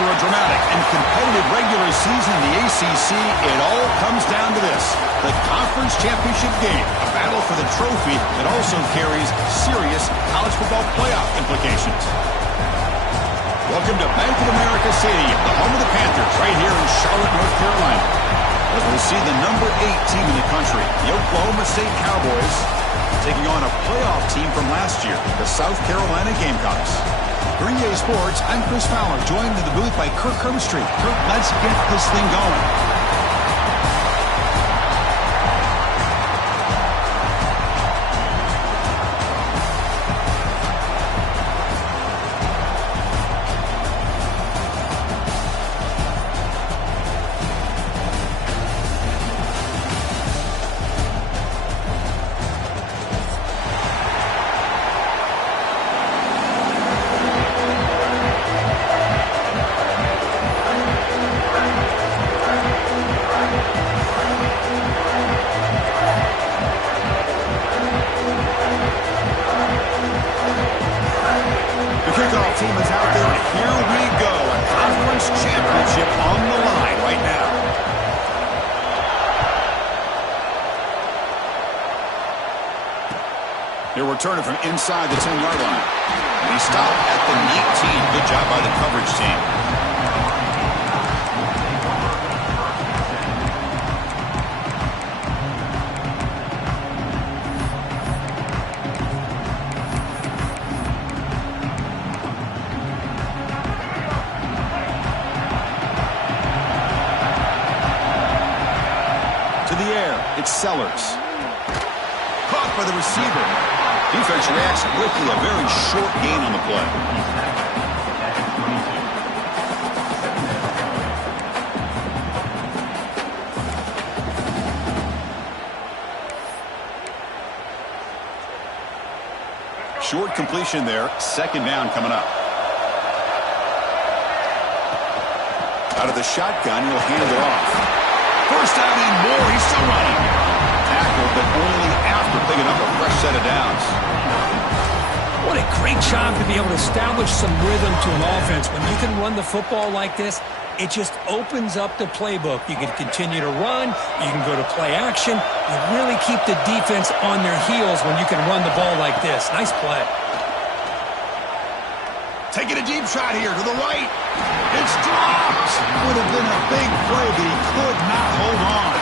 After a dramatic and competitive regular season in the ACC, it all comes down to this: the conference championship game, a battle for the trophy that also carries serious college football playoff implications. Welcome to Bank of America Stadium, the home of the Panthers, right here in Charlotte, North Carolina. As we'll see the number 8 team in the country, the Oklahoma State Cowboys, taking on a playoff team from last year, the South Carolina Gamecocks. For EA Sports, I'm Chris Fowler, joined in the booth by Kirk Herbstreit. Kirk, let's get this thing going. Team is out there, and here we go. A conference championship on the line right now. They're returning from inside the 10-yard line. And he stopped at the 19. Good job by the coverage team. It's Sellers. Caught by the receiver. Defense reacts quickly. A very short gain on the play. Short completion there. Second down coming up. Out of the shotgun, he'll hand it off. First down and more. He's still running. Tackle, but only after picking up a fresh set of downs. What a great job to be able to establish some rhythm to an offense. When you can run the football like this, it just opens up the playbook. You can continue to run. You can go to play action. You really keep the defense on their heels when you can run the ball like this. Nice play. Taking a deep shot here to the right. It's dropped. Would have been a big play, but he could not hold on.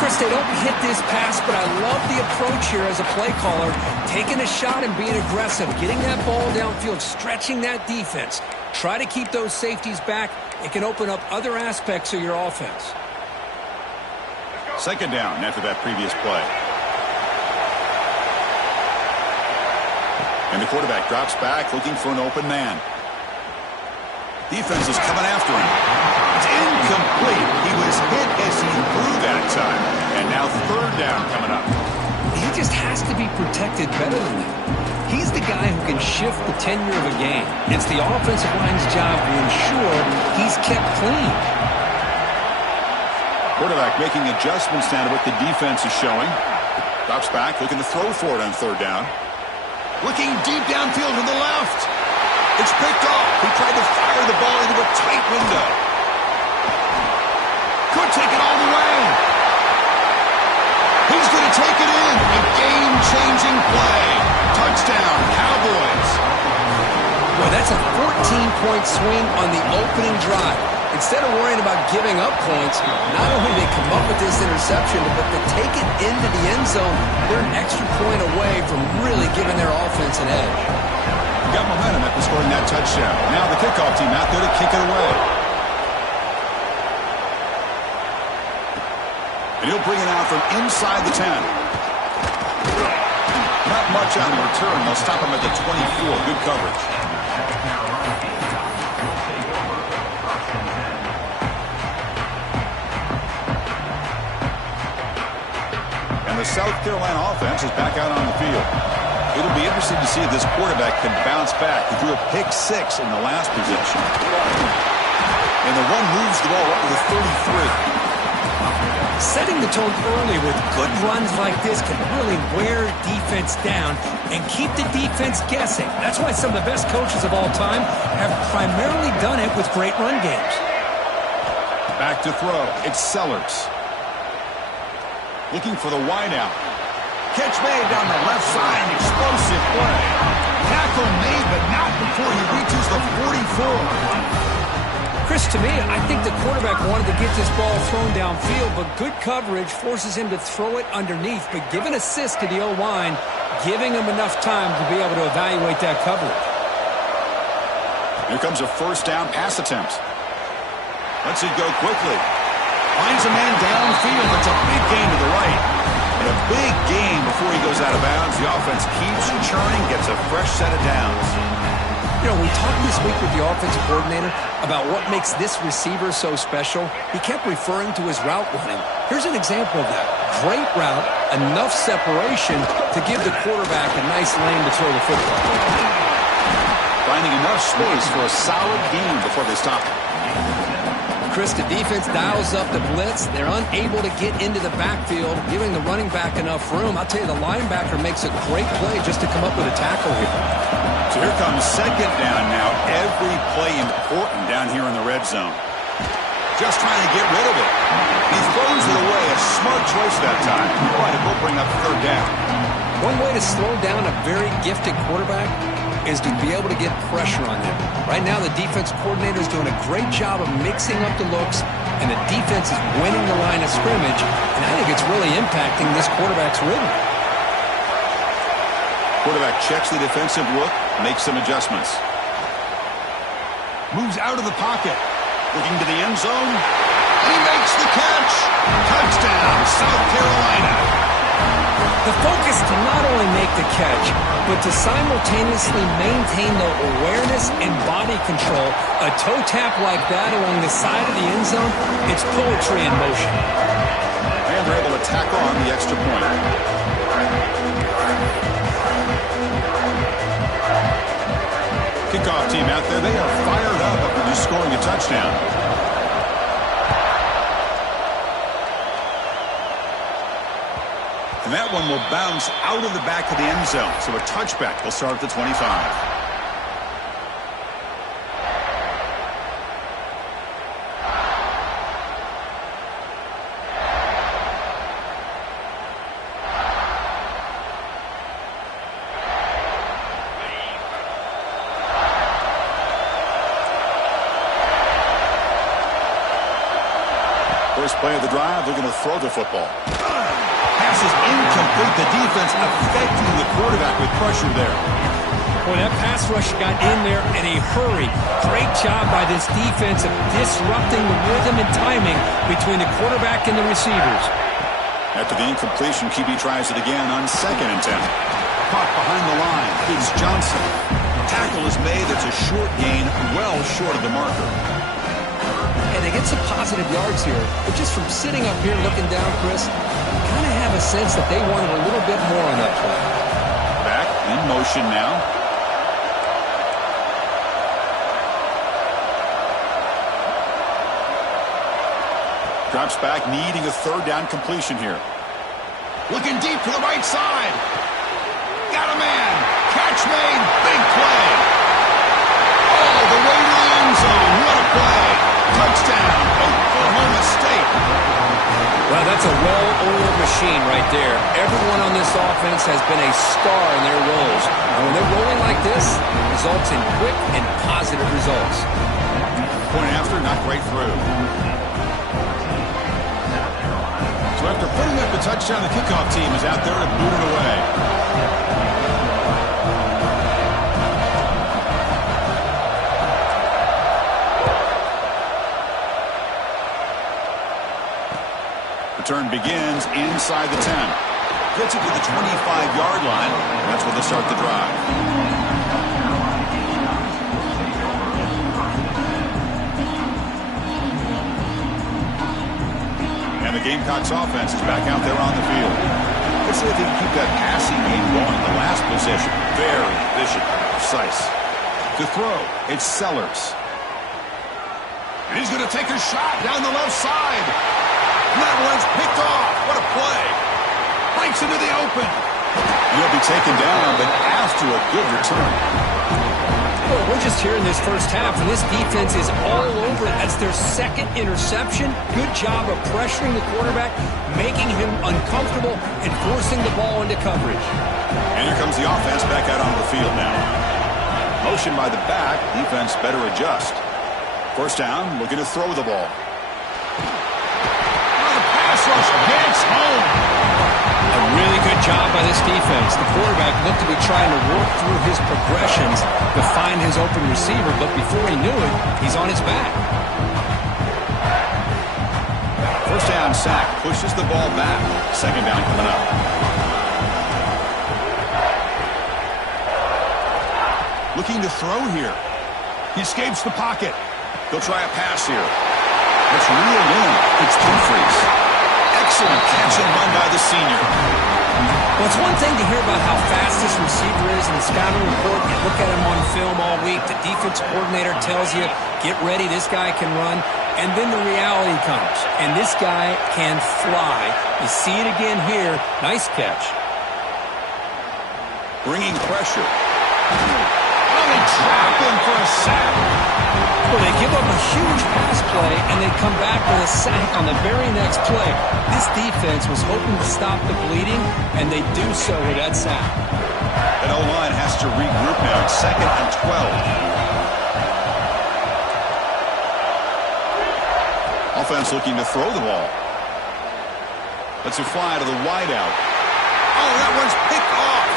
Chris, they don't hit this pass, but I love the approach here as a play caller. Taking a shot and being aggressive. Getting that ball downfield, stretching that defense. Try to keep those safeties back. It can open up other aspects of your offense. Second down after that previous play. And the quarterback drops back, looking for an open man. Defense is coming after him. It's incomplete. He was hit as he threw that time. And now third down coming up. He just has to be protected better than that. He's the guy who can shift the tenure of a game. It's the offensive line's job to ensure he's kept clean. Quarterback making adjustments down to what the defense is showing. Drops back, looking to throw for it on third down. Looking deep downfield to the left. It's picked off. He tried to fire the ball into a tight window. Could take it all the way. He's going to take it in. A game-changing play. Touchdown, Cowboys. Well, that's a 14-point swing on the opening drive. Instead of worrying about giving up points, not only did they come up with this interception, but to take it into the end zone, they're an extra point away from really giving their offense an edge. Got momentum after scoring that touchdown. Now the kickoff team out there to kick it away. And he'll bring it out from inside the 10. Not much on the return. They'll stop him at the 24. Good coverage. And the South Carolina offense is back out on the field. It'll be interesting to see if this quarterback can bounce back. He threw a pick-6 in the last possession. And the run moves the ball up to the 33. Setting the tone early with good runs like this can really wear defense down and keep the defense guessing. That's why some of the best coaches of all time have primarily done it with great run games. Back to throw. It's Sellers. Looking for the wideout. Catch made down the left side. Explosive play. Tackle made, but not before he reaches the 44. Chris, to me, I think the quarterback wanted to get this ball thrown downfield, but good coverage forces him to throw it underneath. But give an assist to the O-line, giving him enough time to be able to evaluate that coverage. Here comes a first down pass attempt. Lets it go quickly. Finds a man downfield. It's a big gain to the right. And a big gain before he goes out of bounds. The offense keeps churning, gets a fresh set of downs. You know, we talked this week with the offensive coordinator about what makes this receiver so special. He kept referring to his route running. Here's an example of that. Great route, enough separation to give the quarterback a nice lane to throw the football. Finding enough space for a solid gain before they stop. Chris, the defense dials up the blitz. They're unable to get into the backfield, giving the running back enough room. I'll tell you, the linebacker makes a great play just to come up with a tackle here. So here comes second down now. Every play important down here in the red zone. Just trying to get rid of it. He throws it away. A smart choice that time. But it will bring up third down. One way to slow down a very gifted quarterback is to be able to get pressure on him. Right now, the defense coordinator is doing a great job of mixing up the looks, and the defense is winning the line of scrimmage, and I think it's really impacting this quarterback's rhythm. Quarterback checks the defensive look, makes some adjustments. Moves out of the pocket. Looking to the end zone. He makes the catch. Touchdown, South Carolina. The focus to not only make the catch, but to simultaneously maintain the awareness and body control. A toe tap like that along the side of the end zone, it's poetry in motion. And they're able to tack on the extra point. Kickoff team out there, they are fired up after just scoring a touchdown. And that one will bounce out of the back of the end zone. So a touchback will start at the 25. First play of the drive, they're going to throw the football. Pass is incomplete. The defense affecting the quarterback with pressure there. Well, that pass rush got in there in a hurry. Great job by this defense of disrupting the rhythm and timing between the quarterback and the receivers. After the incompletion, QB tries it again on 2nd and 10. Caught behind the line. It's Johnson. Tackle is made. That's a short gain, well short of the marker. And they get some positive yards here, but just from sitting up here looking down, Chris, kind of have a sense that they wanted a little bit more on that play. Back in motion now. Drops back, needing a third down completion here. Looking deep to the right side. Got a man. Catch made. Big play. All the way to the end zone. What a play. Touchdown, Oklahoma State. Well, that's a well-oiled machine right there. Everyone on this offense has been a star in their roles. And when they're rolling like this, it results in quick and positive results. Point after, not quite through. So after putting up the touchdown, the kickoff team is out there to boot it away. Return begins inside the 10. Gets it to the 25-yard line. That's where they'll start the drive. And the Gamecocks offense is back out there on the field. Let's see if they can keep that passing game going. The last possession, very efficient, precise. To throw, it's Sellers. And he's going to take a shot down the left side. And that one's picked off. What a play. Breaks into the open. He'll be taken down, but after a good return. Well, we're just here in this first half, and this defense is all over it. That's their second interception. Good job of pressuring the quarterback, making him uncomfortable, and forcing the ball into coverage. And here comes the offense back out onto the field now. Motion by the back. Defense better adjust. First down, looking to throw the ball. The pass rush gets home. A really good job by this defense. The quarterback looked to be trying to work through his progressions to find his open receiver, but before he knew it, he's on his back. First down sack pushes the ball back. Second down coming up. Looking to throw here. He escapes the pocket. He'll try a pass here. It's reeled in. It's Humphries. Excellent catch and run by the senior. Well, it's one thing to hear about how fast this receiver is in the scouting report. You look at him on film all week. The defense coordinator tells you, get ready, this guy can run. And then the reality comes. And this guy can fly. You see it again here. Nice catch. Bringing pressure. They trap him for a sack. Well, they give up a huge pass play, and they come back with a sack on the very next play. This defense was hoping to stop the bleeding, and they do so with that sack. That O-line has to regroup now. It's 2nd and 12. Offense looking to throw the ball. Lets it fly to the wideout. Oh, that one's picked off.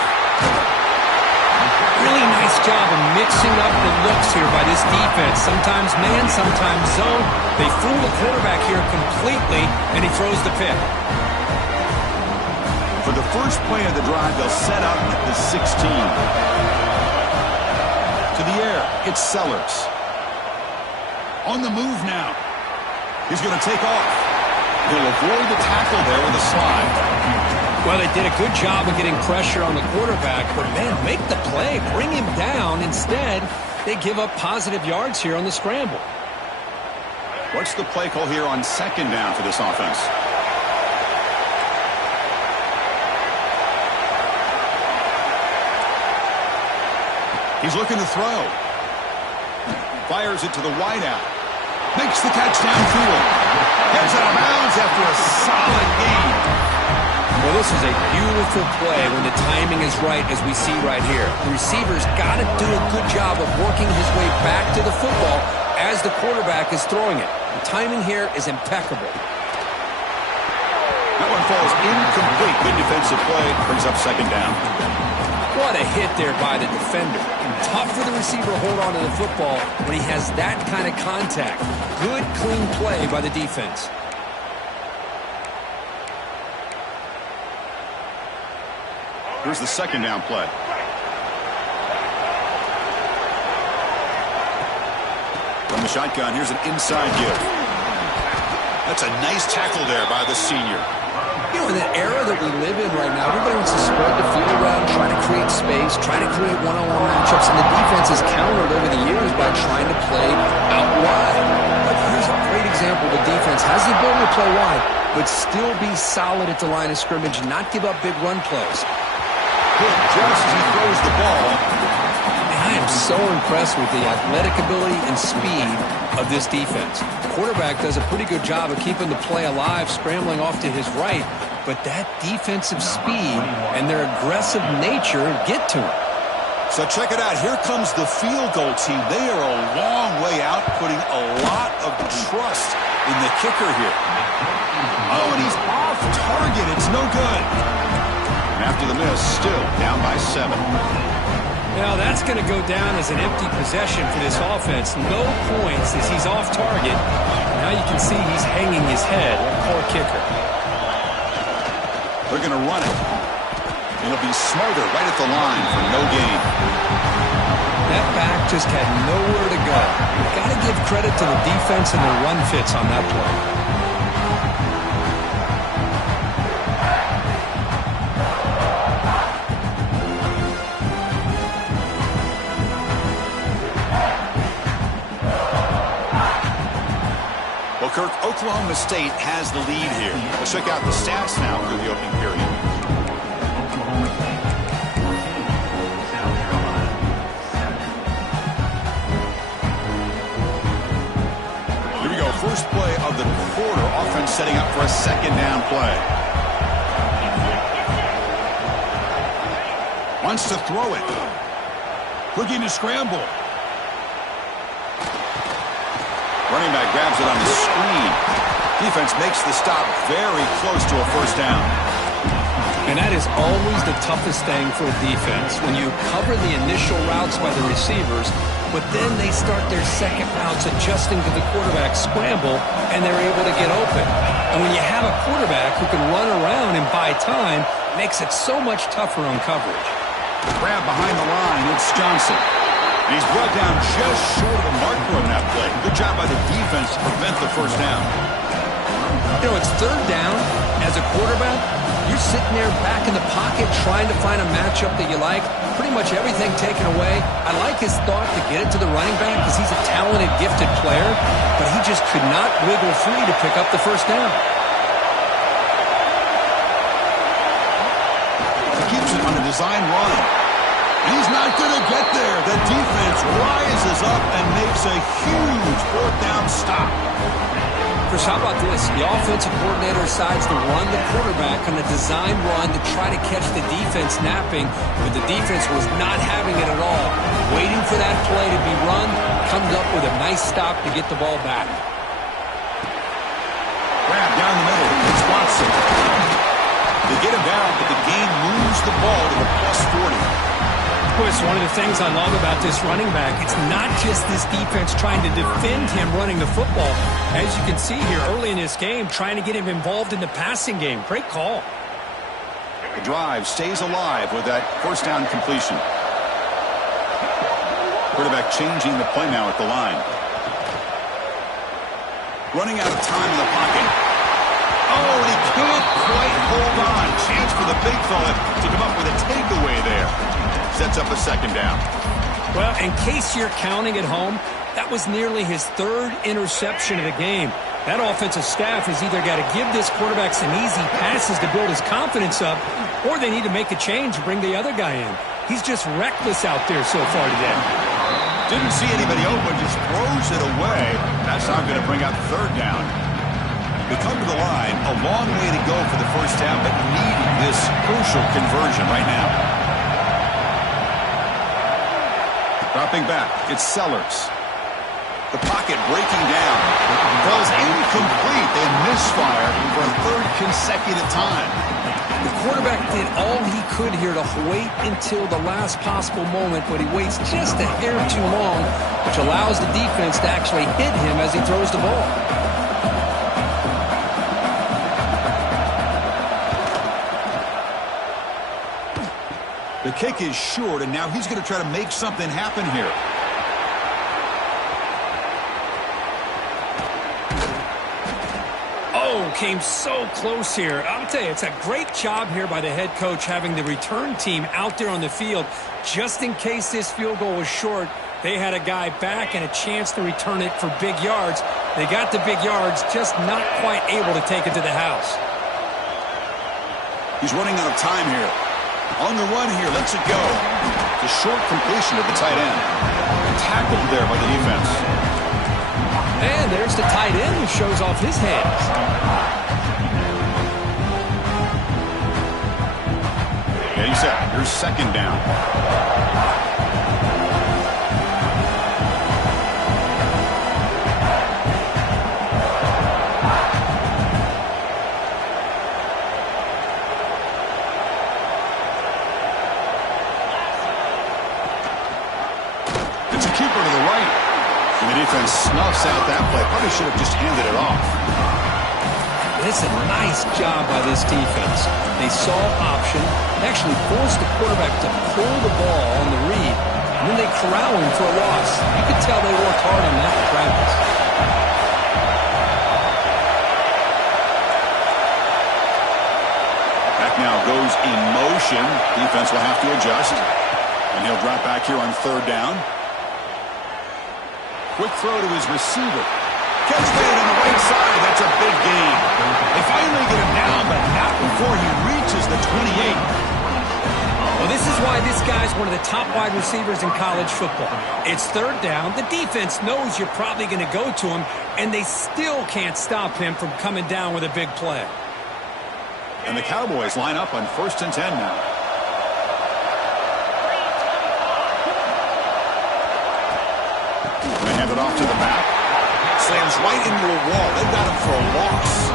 Really nice job of mixing up the looks here by this defense. Sometimes man, sometimes zone. They fool the quarterback here completely, and he throws the pick. For the first play of the drive, they'll set up at the 16. To the air, it's Sellers. On the move now. He's going to take off. He'll avoid the tackle there with a slide. Well, they did a good job of getting pressure on the quarterback, but, man, make the play, bring him down. Instead, they give up positive yards here on the scramble. What's the play call here on second down for this offense? He's looking to throw. Fires it to the wideout. Makes the catch downfield. Gets out of bounds after a solid gain. Well, this is a beautiful play when the timing is right, as we see right here. The receiver's got to do a good job of working his way back to the football as the quarterback is throwing it. The timing here is impeccable. That one falls incomplete. Good defensive play. Brings up second down. What a hit there by the defender. And tough for the receiver to hold on to the football when he has that kind of contact. Good, clean play by the defense. Here's the second down play. From the shotgun, here's an inside give. That's a nice tackle there by the senior. You know, in the era that we live in right now, everybody wants to spread the field around, try to create space, try to create one-on-one matchups, and the defense has countered over the years by trying to play out wide. But here's a great example. The defense has the ability to play wide, but still be solid at the line of scrimmage and not give up big run plays. Good just as he throws the ball. And I am so impressed with the athletic ability and speed of this defense. The quarterback does a pretty good job of keeping the play alive, scrambling off to his right, but that defensive speed and their aggressive nature get to him. So check it out. Here comes the field goal team. They are a long way out, putting a lot of trust in the kicker here. Oh, and he's off target. It's no good. After the miss, still down by 7. Now that's going to go down as an empty possession for this offense. No points as he's off target. Now you can see he's hanging his head. Poor kicker. They're going to run it. It'll be Smarter right at the line for no gain. That back just had nowhere to go. You've got to give credit to the defense and their run fits on that play. Kirk, Oklahoma State has the lead here. Let's check out the stats now through the opening period. Here we go. First play of the quarter. Offense setting up for a second down play. Wants to throw it. Looking to scramble. Running back grabs it on the screen. Defense makes the stop very close to a first down. And that is always the toughest thing for a defense, when you cover the initial routes by the receivers, but then they start their second routes adjusting to the quarterback scramble, and they're able to get open. And when you have a quarterback who can run around and buy time, it makes it so much tougher on coverage. Grab behind the line. It's Johnson. And he's brought down just short of the marker on that play. Good job by the defense to prevent the first down. You know, it's third down. As a quarterback, you're sitting there back in the pocket trying to find a matchup that you like. Pretty much everything taken away. I like his thought to get it to the running back because he's a talented, gifted player, but he just could not wiggle free to pick up the first down. He keeps it on a design run. He's not going to get there. The defense rises up and makes a huge fourth down stop. Chris, how about this? The offensive coordinator decides to run the quarterback on a design run to try to catch the defense napping, but the defense was not having it at all. Waiting for that play to be run, comes up with a nice stop to get the ball back. Grab down the middle. It's Watson. They get him down, but the game moves the ball to the plus 40. Chris, one of the things I love about this running back, it's not just this defense trying to defend him running the football. As you can see here early in this game, trying to get him involved in the passing game. Great call. The drive stays alive with that first down completion. Quarterback changing the play now at the line. Running out of time in the pocket. Oh, and he can't quite hold on. Chance for the big fella to come up with a takeaway there. Sets up a second down. Well, in case you're counting at home, that was nearly his third interception of the game. That offensive staff has either got to give this quarterback some easy passes to build his confidence up, or they need to make a change and bring the other guy in. He's just reckless out there so far today. Didn't see anybody open, just throws it away. That's not going to bring up third down. They come to the line, a long way to go for the first down, but needing this crucial conversion right now. Dropping back, it's Sellers. The pocket breaking down. Ball's incomplete. They misfire for a third consecutive time. The quarterback did all he could here to wait until the last possible moment, but he waits just a hair too long, which allows the defense to actually hit him as he throws the ball. The kick is short, and now he's going to try to make something happen here. Oh, came so close here. I'll tell you, it's a great job here by the head coach having the return team out there on the field. Just in case this field goal was short, they had a guy back and a chance to return it for big yards. They got the big yards, just not quite able to take it to the house. He's running out of time here. On the run here, lets it go. It's a short completion at the tight end. Tackled there by the defense. And there's the tight end who shows off his hands. Yeah, he's set. Here's second down. Defense snuffs out that play. Probably should have just handed it off. It's a nice job by this defense. They saw option, actually forced the quarterback to pull the ball on the read, and then they corral him for a loss. You could tell they worked hard on that in practice. Back now goes in motion. Defense will have to adjust, and he'll drop back here on third down. Quick throw to his receiver. Catch made on the right side. That's a big gain. They finally get him down, but not before he reaches the 28. Well, this is why this guy's one of the top wide receivers in college football. It's third down. The defense knows you're probably going to go to him, and they still can't stop him from coming down with a big play. And the Cowboys line up on 1st and 10 now. They hand it off to the back. Slams right into a wall. They've got him for a loss.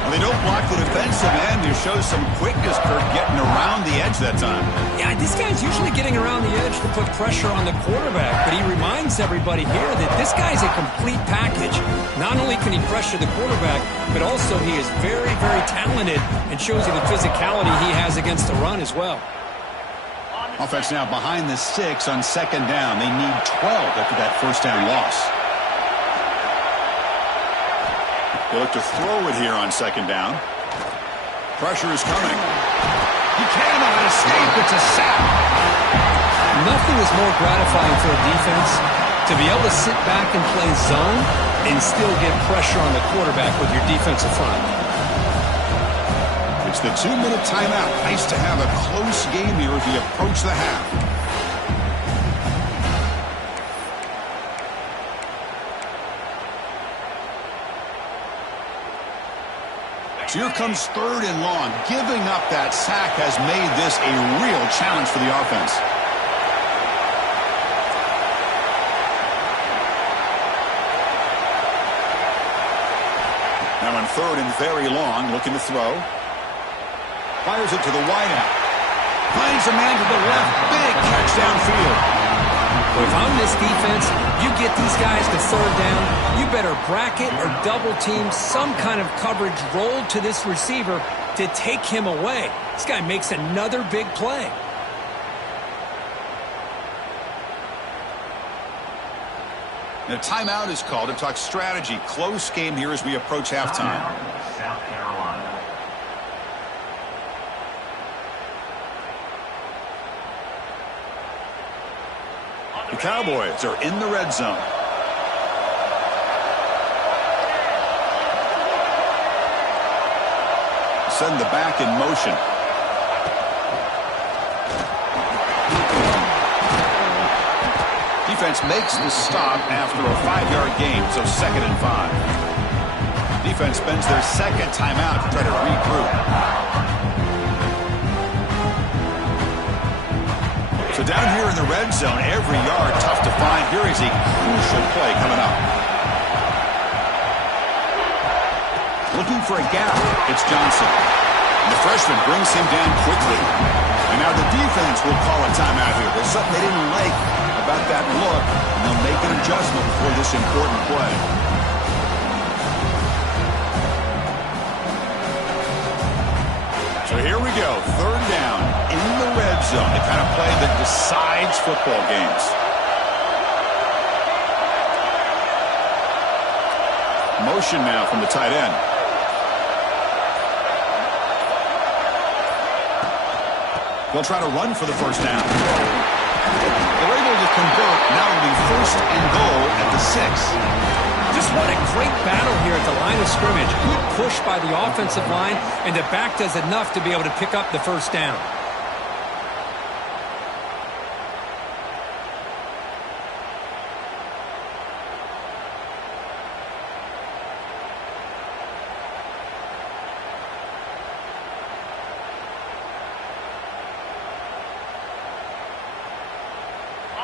Well, they don't block the defensive end. He shows some quickness, Kirk, getting around the edge that time. Yeah, this guy's usually getting around the edge to put pressure on the quarterback, but he reminds everybody here that this guy's a complete package. Not only can he pressure the quarterback, but also he is very, very talented and shows you the physicality he has against the run as well. Offense now behind the 6 on 2nd down. They need 12 after that 1st down loss. They look to throw it here on 2nd down. Pressure is coming. He cannot escape. It's a sack. Nothing is more gratifying for a defense to be able to sit back and play zone and still get pressure on the quarterback with your defensive front. It's the 2-minute timeout. Nice to have a close game here as we approach the half. So here comes 3rd and long. Giving up that sack has made this a real challenge for the offense. Now on 3rd and very long, looking to throw. Fires it to the wideout. Finds a man to the left. Big catch downfield. Well, if I'm this defense, you get these guys to 3rd down, you better bracket or double team some kind of coverage roll to this receiver to take him away. This guy makes another big play. The timeout is called to talk strategy. Close game here as we approach halftime. South Carolina. The Cowboys are in the red zone. Send the back in motion. Defense makes the stop after a 5-yard gain, so 2nd and 5. Defense spends their 2nd timeout to try to regroup. So down here in the red zone, every yard tough to find. Here is a crucial play coming up. Looking for a gap, it's Johnson. And the freshman brings him down quickly. And now the defense will call a timeout here. There's something they didn't like about that look, and they'll make an adjustment for this important play. So here we go, 3rd down in the red zone, the kind of play that decides football games. Motion now from the tight end. They'll try to run for the 1st down. They're able to convert. Now it'll be 1st and goal at the 6. Just what a great battle here at the line of scrimmage. Good push by the offensive line, and the back does enough to be able to pick up the 1st down.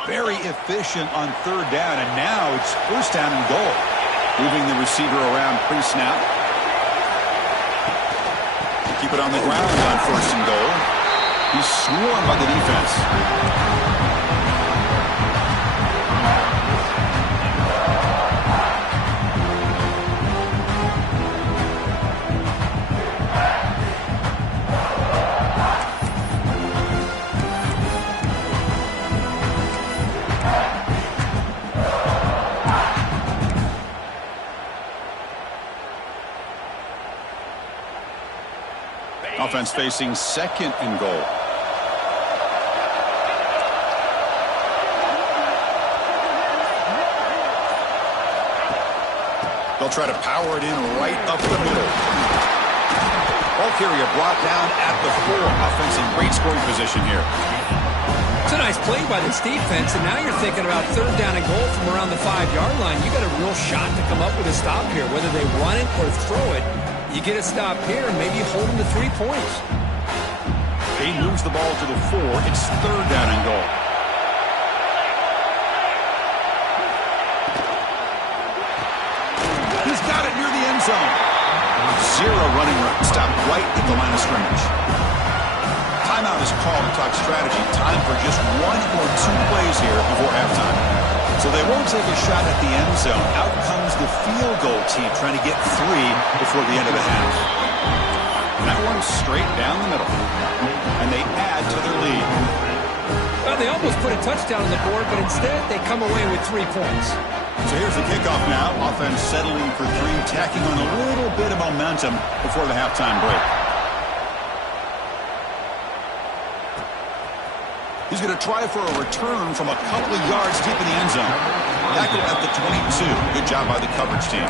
Very efficient on 3rd down, and now it's 1st down and goal. Moving the receiver around pre-snap. Keep it on the ground on 1st and goal. He's swarmed by the defense. Offense facing 2nd and goal. They'll try to power it in right up the middle. Ball carrier brought down at the 4. Offense in great scoring position here. It's a nice play by this defense, and now you're thinking about 3rd down and goal from around the 5-yard line. You got a real shot to come up with a stop here. Whether they run it or throw it, you get a stop here and maybe hold them to 3 points. He moves the ball to the 4. It's 3rd down and goal. He's got it near the end zone. 0 running room. Stop right at the line of scrimmage. Timeout is called to talk strategy. Time for just 1 or 2 plays here before halftime. So they won't take a shot at the end zone. Out comes the field goal team trying to get 3 before the end of the half. And that one's straight down the middle. And they add to their lead. Well, they almost put a touchdown on the board, but instead they come away with 3 points. So here's the kickoff now. Offense settling for 3, tacking on a little bit of momentum before the halftime break. He's going to try for a return from a couple of yards deep in the end zone. Tackle at the 22. Good job by the coverage team.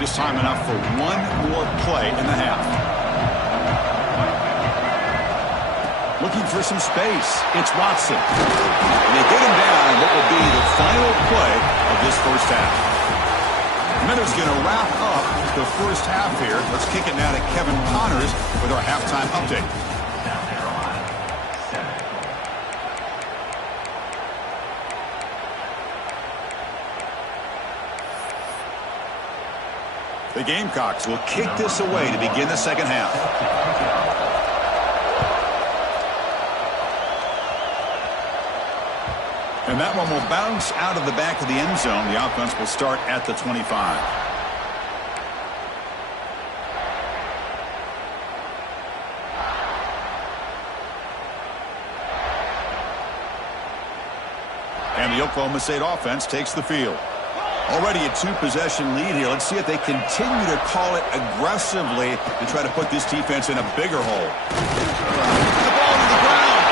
Just time enough for 1 more play in the half. Looking for some space. It's Watson. And they get him down in what will be the final play of this first half. Minutes going to wrap up the first half here. Let's kick it now to Kevin Connors with our halftime update. The Gamecocks will kick this away to begin the second half. And that one will bounce out of the back of the end zone. The offense will start at the 25. And the Oklahoma State offense takes the field. Already a 2-possession lead here. Let's see if they continue to call it aggressively to try to put this defense in a bigger hole. The ball to the ground.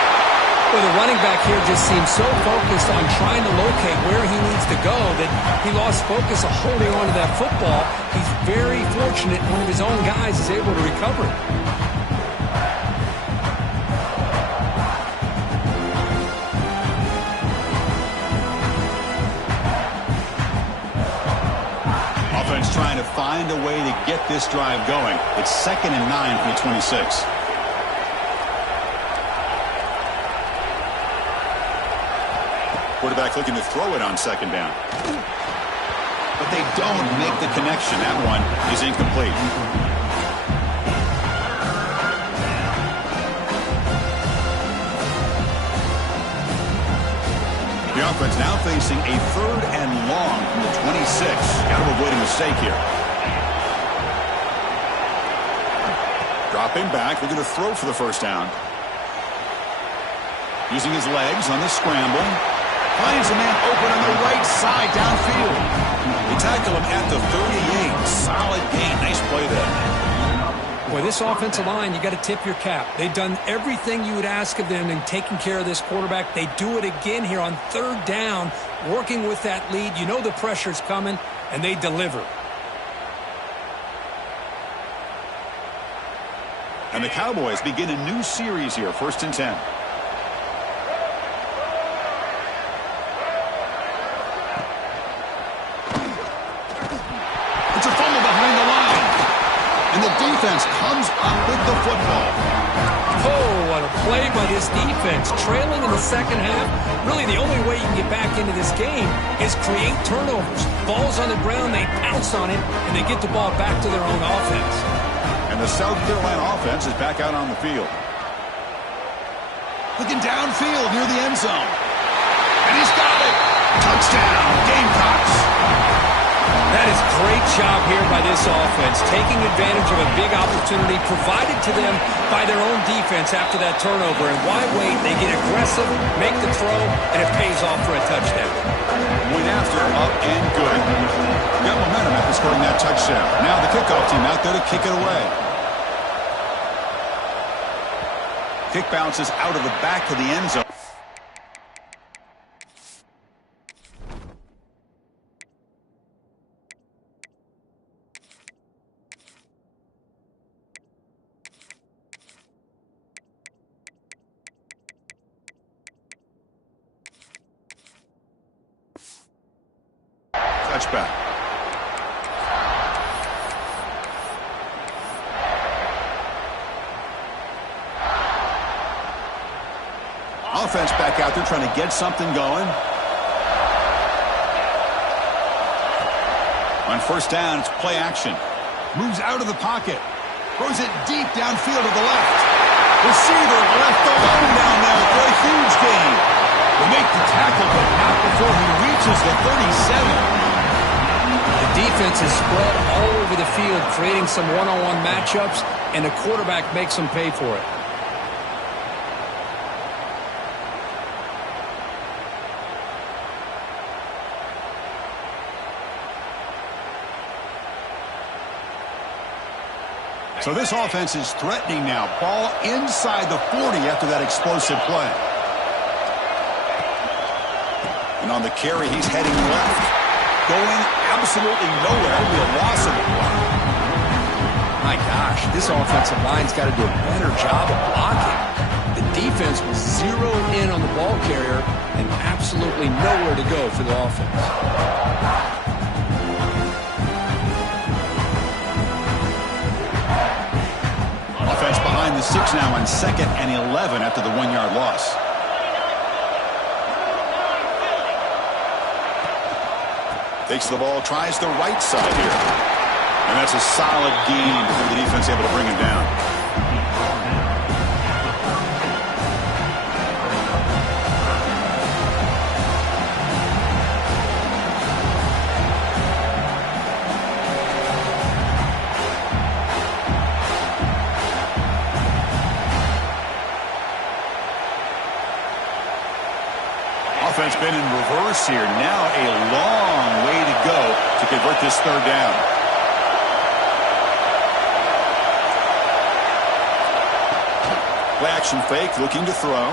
Well, the running back here just seems so focused on trying to locate where he needs to go that he lost focus of holding on to that football. He's very fortunate one of his own guys is able to recover it. Trying to find a way to get this drive going. It's 2nd and 9 from the 26. Quarterback looking to throw it on 2nd down. But they don't make the connection. That one is incomplete. The offense now facing a 3rd and long from the 26. Got to avoid a mistake here. Dropping back, looking to throw for the first down. Using his legs on the scramble. Finds a man open on the right side downfield. They tackle him at the 38. Solid gain. Nice play there. Boy, this offensive line, you got to tip your cap. They've done everything you would ask of them in taking care of this quarterback. They do it again here on 3rd down, working with that lead. You know the pressure's coming, and they deliver. And the Cowboys begin a new series here, 1st and 10. It's a fumble behind the line. And the defense comes up with the football. Oh, what a play by this defense. Trailing in the second half. Really, the only way you can get back into this game is create turnovers. Ball's on the ground, they pounce on it, and they get the ball back to their own offense. And the South Carolina offense is back out on the field. Looking downfield near the end zone. And he's got it. Touchdown, Gamecocks. That is great job here by this offense, taking advantage of a big opportunity provided to them by their own defense after that turnover. And why wait? They get aggressive, make the throw, and it pays off for a touchdown. Point after, up and good. Got momentum after scoring that touchdown. Now the kickoff team out there to kick it away. Kick bounces out of the back of the end zone. Touchback. Offense back out there trying to get something going. On first down, it's play action. Moves out of the pocket. Throws it deep downfield to the left. Receiver left alone down there for a huge gain. They make the tackle, but not before he reaches the 37. The defense is spread all over the field, creating some one-on-one matchups, and the quarterback makes them pay for it. So this offense is threatening now. Ball inside the 40 after that explosive play. And on the carry, he's heading left. Going absolutely nowhere. It'll be a loss of a block. My gosh, this offensive line's got to do a better job of blocking. The defense was zeroed in on the ball carrier and absolutely nowhere to go for the offense. Offense behind the 6 now on 2nd and 11 after the 1-yard loss. Takes the ball, tries the right side here. And that's a solid gain before the defense able to bring him down. Offense been in reverse here. Now a long way to go to convert this 3rd down. Play action fake, looking to throw.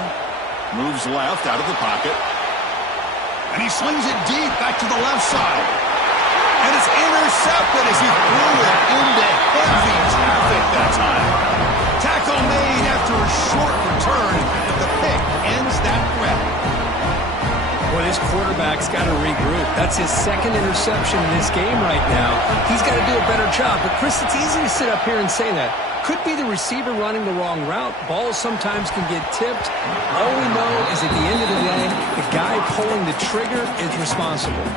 Moves left out of the pocket. And he slings it deep back to the left side. And it's intercepted as he threw it into heavy traffic that time. Tackle made after a short return. The pick ends that threat. Boy, this quarterback's got to regroup. That's his 2nd interception in this game right now. He's got to do a better job. But, Chris, it's easy to sit up here and say that. Could be the receiver running the wrong route. Balls sometimes can get tipped. All we know is at the end of the day, the guy pulling the trigger is responsible.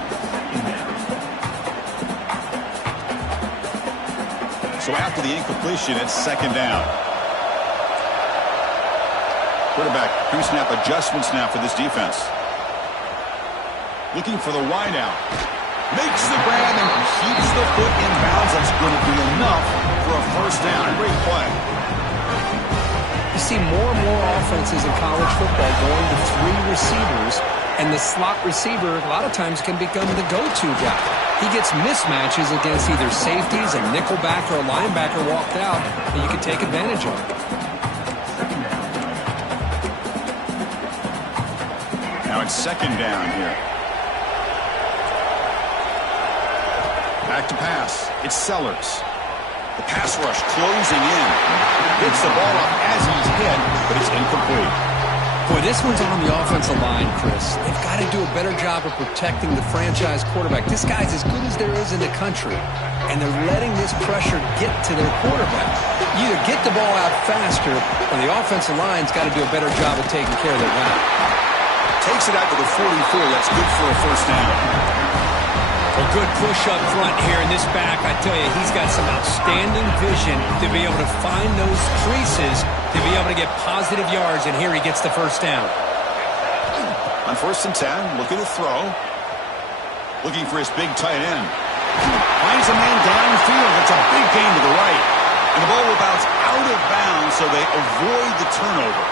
So after the incompletion, it's 2nd down. Quarterback pre-snap adjustments now for this defense. Looking for the wideout. Makes the grab and keeps the foot in bounds. That's going to be enough for a 1st down. Great play. You see more and more offenses in college football going to 3 receivers, and the slot receiver a lot of times can become the go-to guy. He gets mismatches against either safeties, a nickelback, or a linebacker walked out, and you can take advantage of it. Now it's 2nd down here. Back to pass. It's Sellers. The pass rush closing in. Hits the ball up as he's hit, but it's incomplete. Boy, this one's on the offensive line, Chris. They've got to do a better job of protecting the franchise quarterback. This guy's as good as there is in the country, and they're letting this pressure get to their quarterback. You either get the ball out faster, or the offensive line's got to do a better job of taking care of their guy. Takes it out to the 44. That's good for a 1st down. A good push up front here in this back. I tell you, he's got some outstanding vision to be able to find those creases, to be able to get positive yards, and here he gets the 1st down. On 1st and 10, looking to throw. Looking for his big tight end. Finds a man downfield. It's a big gain to the right. And the ball will bounce out of bounds, so they avoid the turnover.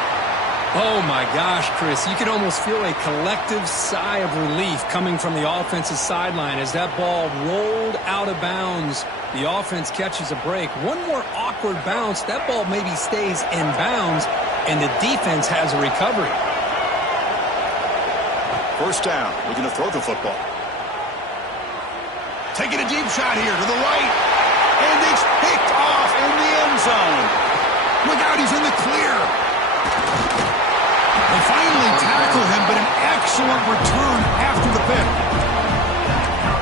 Oh, my gosh, Chris. You can almost feel a collective sigh of relief coming from the offensive sideline as that ball rolled out of bounds. The offense catches a break. One more awkward bounce. That ball maybe stays in bounds, and the defense has a recovery. First down, looking to throw the football. Taking a deep shot here to the right. And it's picked off in the end zone. Look out, he's in the clear. They finally tackle him, but an excellent return after the pick.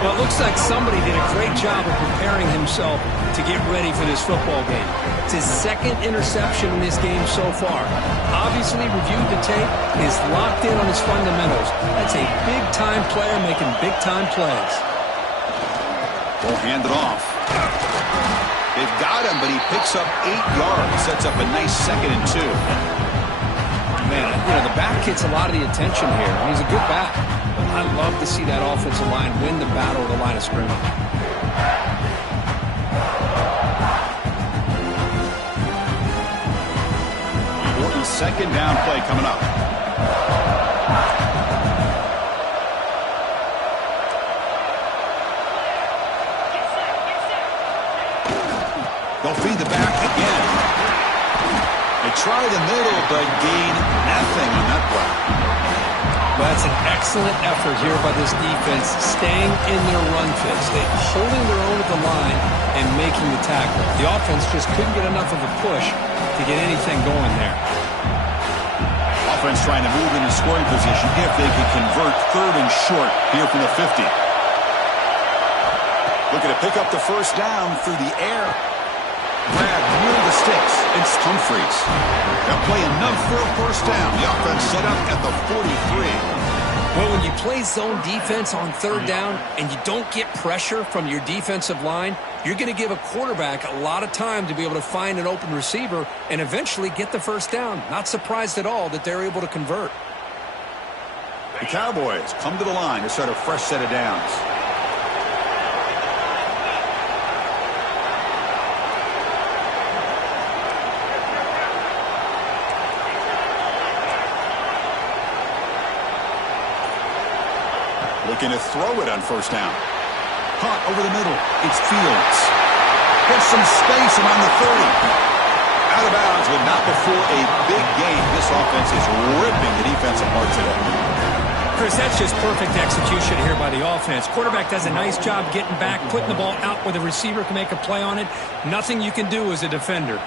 Well, it looks like somebody did a great job of preparing himself to get ready for this football game. It's his second interception in this game so far. Obviously reviewed the tape, is locked in on his fundamentals. That's a big-time player making big-time plays. They'll hand it off. They've got him, but he picks up 8 yards. Sets up a nice 2nd and 2. Man, the back gets a lot of the attention here. I mean, he's a good back. I love to see that offensive line win the battle at the line of scrimmage. Important 2nd down play coming up. They'll feed the back again. They try the middle, but gain nothing on that play. Well, that's an excellent effort here by this defense, staying in their run fits. They're holding their own at the line and making the tackle. The offense just couldn't get enough of a push to get anything going there. Offense trying to move into scoring position if they can convert 3rd and short here from the 50. Looking to pick up the first down through the air. Grabbed near the sticks. It's Humphries. They'll play enough for a first down. The offense set up at the 43. Well, when you play zone defense on 3rd down and you don't get pressure from your defensive line, you're going to give a quarterback a lot of time to be able to find an open receiver and eventually get the first down. Not surprised at all that they're able to convert. The Cowboys come to the line to start a fresh set of downs. Looking to throw it on first down. Caught over the middle. It's Fields. Gets some space around the 30. Out of bounds, but not before a big game. This offense is ripping the defense apart today. Chris, that's just perfect execution here by the offense. Quarterback does a nice job getting back, putting the ball out where the receiver can make a play on it. Nothing you can do as a defender.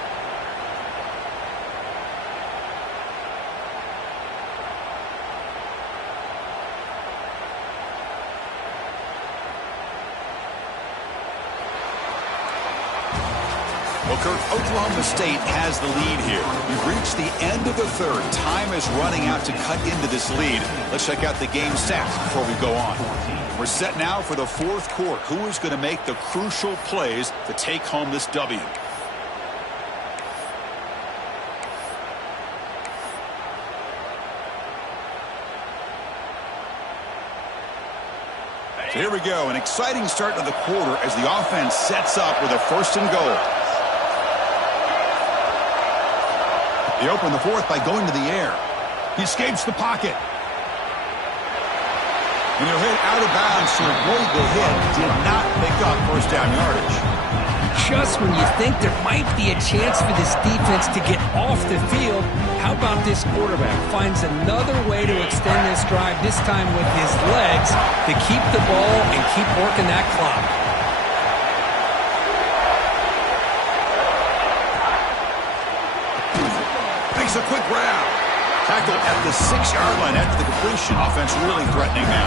Well, Kirk, Oklahoma State has the lead here. We've reached the end of the 3rd. Time is running out to cut into this lead. Let's check out the game stats before we go on. We're set now for the 4th quarter. Who is going to make the crucial plays to take home this W? So here we go. An exciting start to the quarter as the offense sets up with a 1st and goal. They open the 4th by going to the air. He escapes the pocket. And he'll hit out of bounds to avoid the hit. Did not pick up first down yardage. Just when you think there might be a chance for this defense to get off the field, how about this quarterback finds another way to extend this drive, this time with his legs, to keep the ball and keep working that clock. Makes a quick grab. Tackle at the 6-yard line after the completion. Offense really threatening now.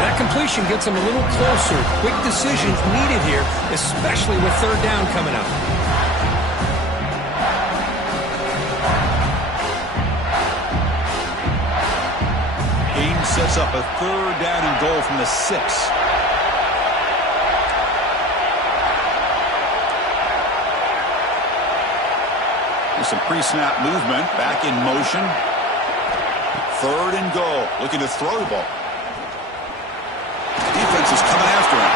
That completion gets them a little closer. Quick decisions needed here, especially with 3rd down coming up. Game sets up a 3rd down and goal from the 6. Some pre-snap movement, back in motion. 3rd and goal, looking to throw the ball. The defense is coming after him.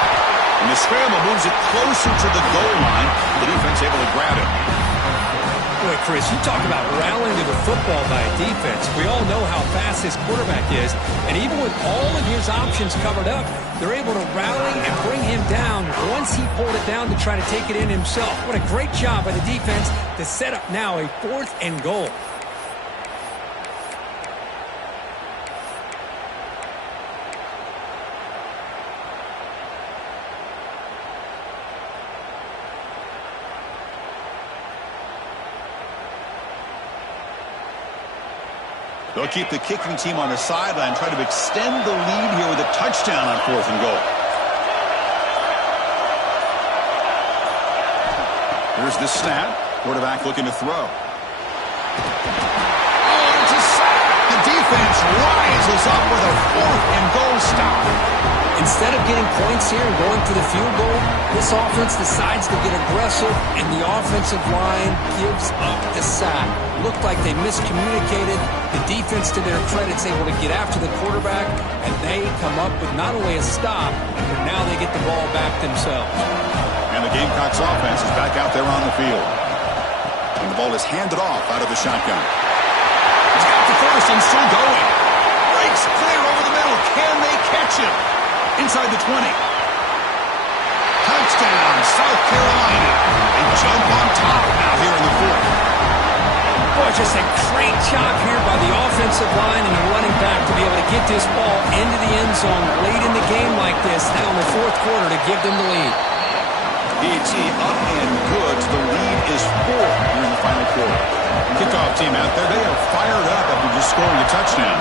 And the scramble moves it closer to the goal line. The defense able to grab it. Boy, Chris, you talk about rallying to the football by a defense. We all know how fast this quarterback is. And even with all of his options covered up, they're able to rally and bring him down once he hold it down to try to take it in himself. What a great job by the defense to set up now a 4th and goal. They'll keep the kicking team on the sideline, try to extend the lead here with a touchdown on 4th and goal. Here's the snap. Quarterback looking to throw. Oh, it's a sack. The defense rises up with a 4th and goal stop. Instead of getting points here and going for the field goal, this offense decides to get aggressive, and the offensive line gives up the sack. Looked like they miscommunicated. The defense, to their credit, is able to get after the quarterback, and they come up with not only a stop, but now they get the ball back themselves. And the Gamecocks offense is back out there on the field. And the ball is handed off out of the shotgun. He's got the first and still going. Breaks clear over the middle. Can they catch him? Inside the 20. Touchdown, South Carolina. They jump on top now here in the 4th. Boy, just a great job here by the offensive line and the running back to be able to get this ball into the end zone late in the game like this, now in the 4th quarter, to give them the lead. PAT up and good. The lead is 4 here in the final quarter. Kickoff team out there, they are fired up after just scoring a touchdown.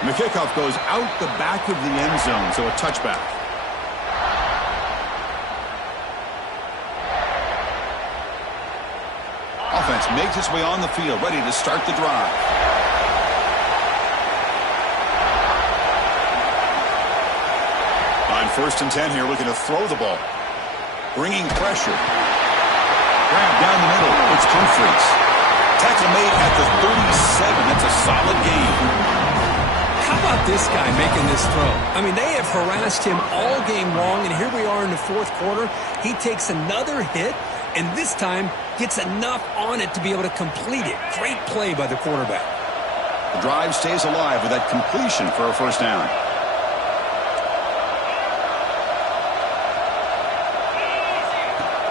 And the kickoff goes out the back of the end zone, so a touchback. Offense makes its way on the field, ready to start the drive. On 1st and 10 here, looking to throw the ball. Bringing pressure. Grab down the middle. It's Humphreys. Tackle made at the 37. That's a solid gain. How about this guy making this throw? I mean, they have harassed him all game long, and here we are in the 4th quarter. He takes another hit, and this time gets enough on it to be able to complete it. Great play by the quarterback. The drive stays alive with that completion for a 1st down.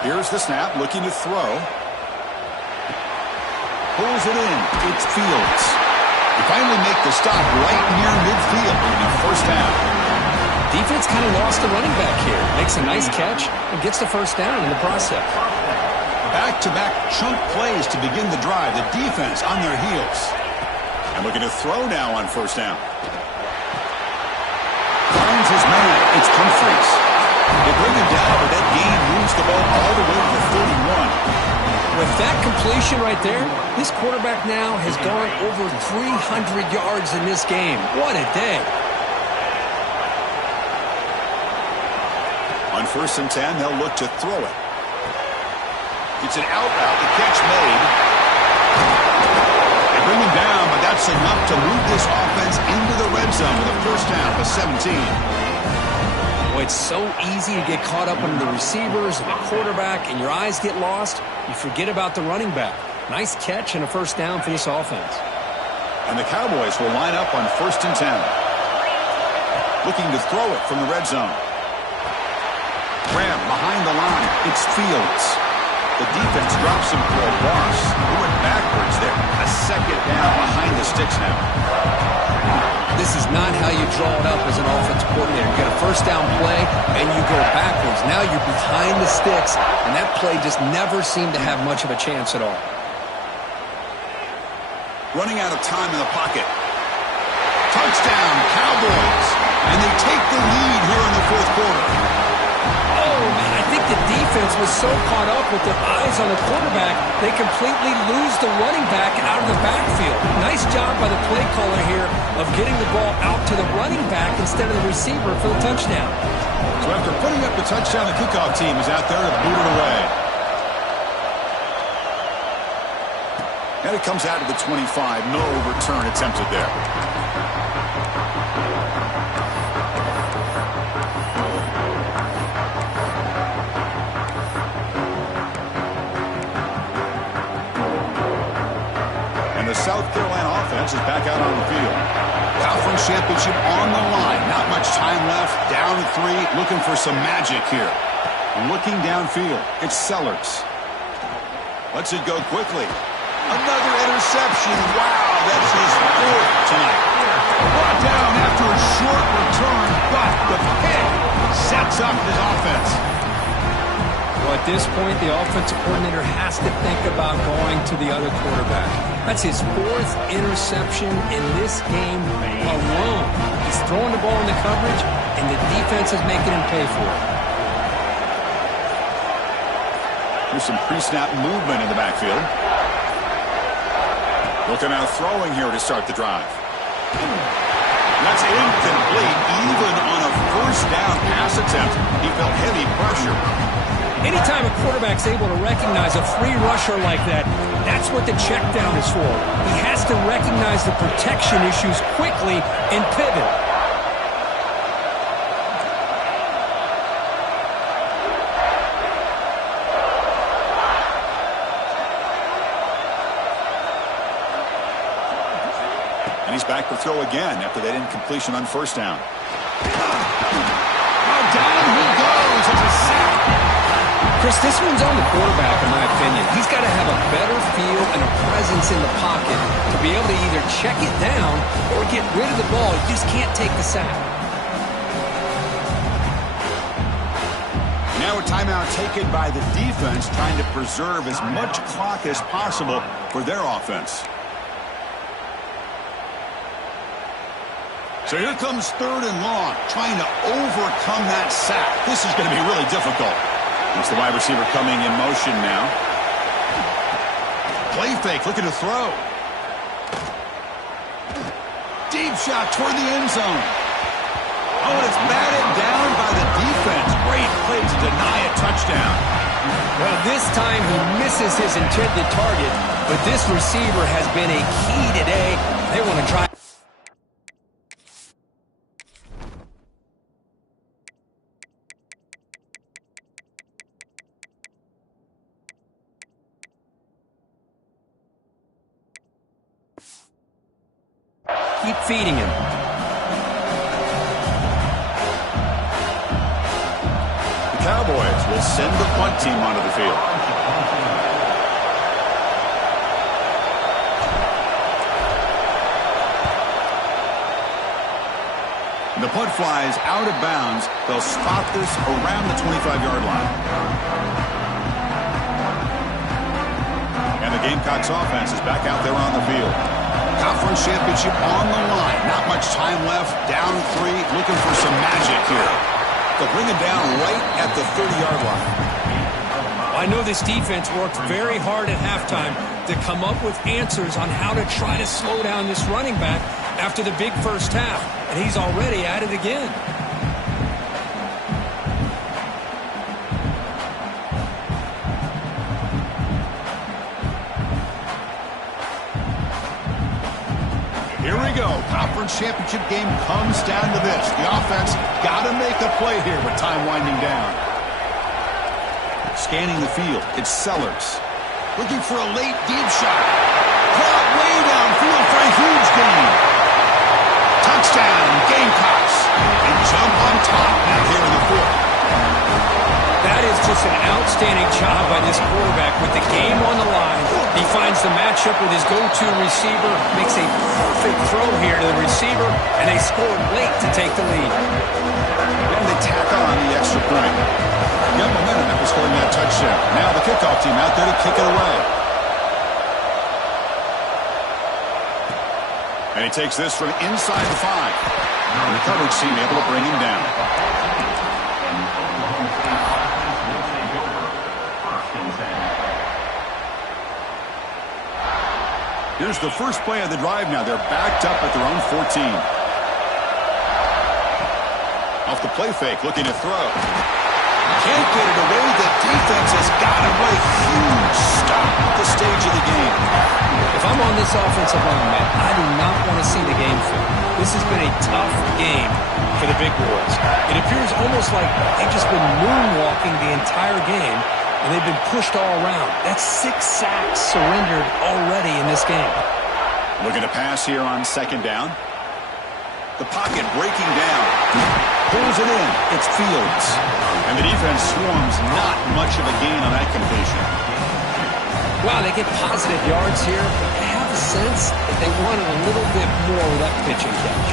Here's the snap, looking to throw. Pulls it in. It's Fields. They finally make the stop right near midfield. It'll be 1st down. Defense kind of lost the running back here. Makes a nice catch and gets the 1st down in the process. Back-to-back chunk plays to begin the drive. The defense on their heels. And looking to throw now on 1st down. Finds his man. It's Humphreys. They bring him down, but that gain moves the ball all the way to the 31. With that completion right there, this quarterback now has gone over 300 yards in this game. What a day. On 1st and 10, they'll look to throw it. It's an out route. The catch made. They bring him down, but that's enough to move this offense into the red zone with a 1st down to 17. Boy, it's so easy to get caught up under the receivers and the quarterback, and your eyes get lost. You forget about the running back. Nice catch and a 1st down for this offense. And the Cowboys will line up on 1st and 10. Looking to throw it from the red zone. Grab behind the line. It's Fields. The defense drops him for a loss. He went backwards there. A 2nd down behind the sticks now. This is not how you draw it up as an offensive coordinator. You get a 1st down play, and you go backwards. Now you're behind the sticks, and that play just never seemed to have much of a chance at all. Running out of time in the pocket. Touchdown, Cowboys. And they take the lead here in the 4th quarter. Oh, man, I think the defense was so caught up with their eyes on the quarterback, they completely lose the running back out of the backfield. Nice job by the play caller here of getting the ball out to the running back instead of the receiver for the touchdown. So after putting up the touchdown, the kickoff team is out there to boot it away. And it comes out to the 25. No return attempted there. And the South Carolina offense is back out on the field. Conference Conference Championship on the line. Not much time left. Down 3, looking for some magic here. Looking downfield, it's Sellers. Lets it go quickly. Another interception. Wow, that's his 4th tonight. Brought down after a short return, but the pick sets up his offense. Well, at this point, the offensive coordinator has to think about going to the other quarterback. That's his 4th interception in this game alone. He's throwing the ball in the coverage, and the defense is making him pay for it. Here's some pre-snap movement in the backfield. Looking out throwing here to start the drive. That's incomplete. Even on a 1st down pass attempt, he felt heavy pressure. Anytime a quarterback's able to recognize a free rusher like that, that's what the check down is for. He has to recognize the protection issues quickly and pivot. And he's back to throw again after that incompletion on 1st down. Oh, down he goes. It's a sack. Chris, this one's on the quarterback, in my opinion. He's got to have a better feel and a presence in the pocket to be able to either check it down or get rid of the ball. You just can't take the sack. Now a timeout taken by the defense, trying to preserve as much clock as possible for their offense. So here comes 3rd and long, trying to overcome that sack. This is going to be really difficult. It's the wide receiver coming in motion now. Play fake, looking to throw. Deep shot toward the end zone. Oh, and it's batted down by the defense. Great play to deny a touchdown. Well, this time he misses his intended target, but this receiver has been a key today. They want to try. Keep feeding him. The Cowboys will send the punt team onto the field. The punt flies out of bounds. They'll spot this around the 25-yard line. And the Gamecocks offense is back out there on the field. Conference championship on the line. Not much time left. Down 3. Looking for some magic here. They'll bring it down right at the 30-yard line. I know this defense worked very hard at halftime to come up with answers on how to try to slow down this running back after the big 1st half. And he's already at it again. Here we go. Conference championship game comes down to this. The offense got to make a play here with time winding down. Scanning the field, it's Sellers. Looking for a late deep shot. Caught way downfield for a huge gain. Touchdown, Gamecocks. And jump on top now here in the 4th. That is just an outstanding job by this quarterback with the game on the line. He finds the matchup with his go-to receiver, makes a perfect throw here to the receiver, and they scored late to take the lead. And they tack on the extra point. Got momentum after scoring that touchdown. Now the kickoff team out there to kick it away. And he takes this from inside the 5. And the coverage team able to bring him down. Here's the first play of the drive now. They're backed up at their own 14. Off the play fake, looking to throw. Can't get it away. The defense has got him. What a huge stop at this stage of the game. If I'm on this offensive line, man, I do not want to see the game film. This has been a tough game for the big boys. It appears almost like they've just been moonwalking the entire game, and they've been pushed all around. That's 6 sacks surrendered already in this game. Looking to pass here on 2nd down. The pocket breaking down. Pulls it in. It's Fields. And the defense swarms. Not much of a gain on that completion. Wow, they get positive yards here. I have a sense that they wanted a little bit more with that pitch and catch.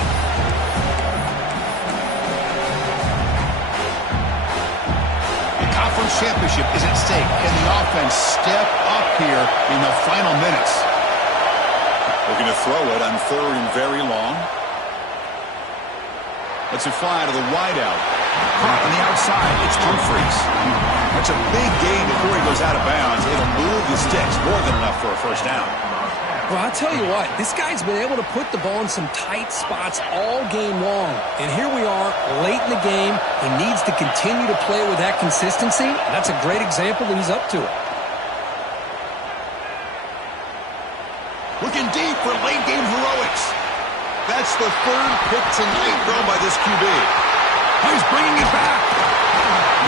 The conference championship is at stake. Can the offense step up here in the final minutes? They're going to throw it on 3rd and very long. Let's it fly to the wideout. Caught on the outside. It's Humphries. That's a big gain before he goes out of bounds. It'll move the sticks. More than enough for a first down. Well, I'll tell you what. This guy's been able to put the ball in some tight spots all game long. And here we are, late in the game. He needs to continue to play with that consistency. And that's a great example that he's up to it. Looking deep for late-game heroics. That's the 3rd pick tonight thrown by this QB. He's bringing it back.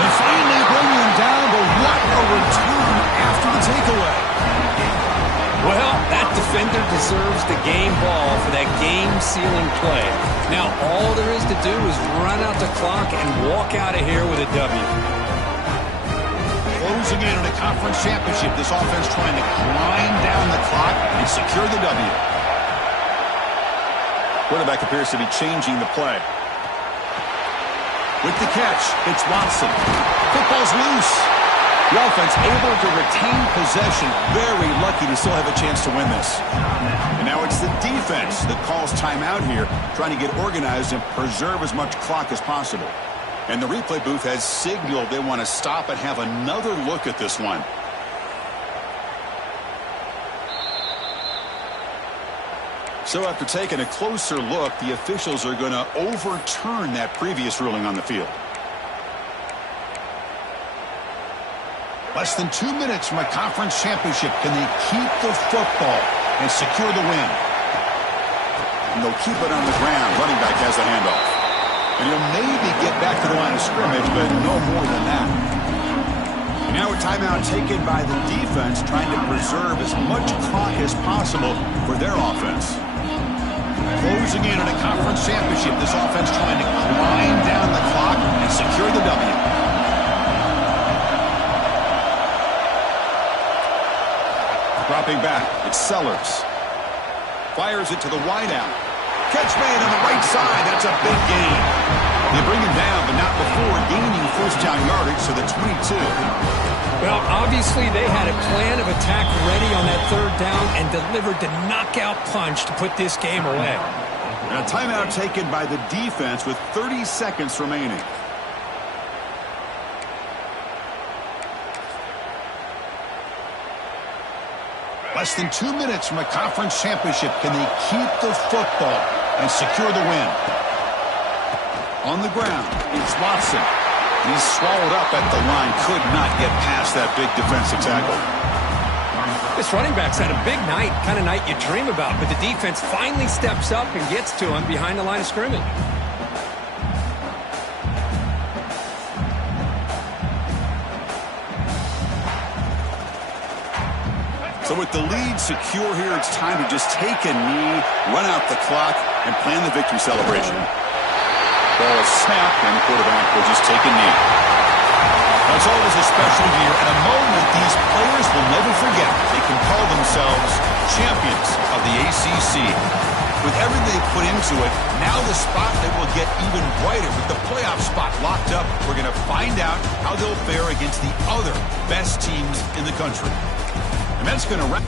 They finally bring him down, but what a return after the takeaway. Well, that defender deserves the game ball for that game-sealing play. Now, all there is to do is run out the clock and walk out of here with a W. Closing in on a conference championship, this offense trying to grind down the clock and secure the W. Quarterback appears to be changing the play. With the catch, it's Watson. Football's loose. The offense able to retain possession. Very lucky to still have a chance to win this. And now it's the defense that calls timeout here, trying to get organized and preserve as much clock as possible. And the replay booth has signaled they want to stop and have another look at this one. So after taking a closer look, the officials are going to overturn that previous ruling on the field. Less than 2 minutes from a conference championship. Can they keep the football and secure the win? And they'll keep it on the ground. Running back has the handoff. And he'll maybe get back to the line of scrimmage, but no more than that. And now a timeout taken by the defense, trying to preserve as much clock as possible for their offense. Closing in on a conference championship, this offense trying to grind down the clock and secure the W. Dropping back, it's Sellers. Fires it to the wideout. Catch made on the right side. That's a big gain. They bring him down, but not before gaining first down yardage to the 22. Well, obviously they had a plan of attack ready on that 3rd down and delivered the knockout punch to put this game away. And a timeout taken by the defense with 30 seconds remaining. Less than 2 minutes from a conference championship. Can they keep the football and secure the win? On the ground, it's Watson. He's swallowed up at the line. Could not get past that big defensive tackle. This running back's had a big night, kind of night you dream about, but the defense finally steps up and gets to him behind the line of scrimmage. So with the lead secure here, it's time to just take a knee, run out the clock, and plan the victory celebration. Ball is snapped, and the quarterback will just take a knee. It's always a special year and a moment these players will never forget. They can call themselves champions of the ACC. With everything they put into it, now the spotlight will get even brighter. With the playoff spot locked up, we're going to find out how they'll fare against the other best teams in the country. And that's going to wrap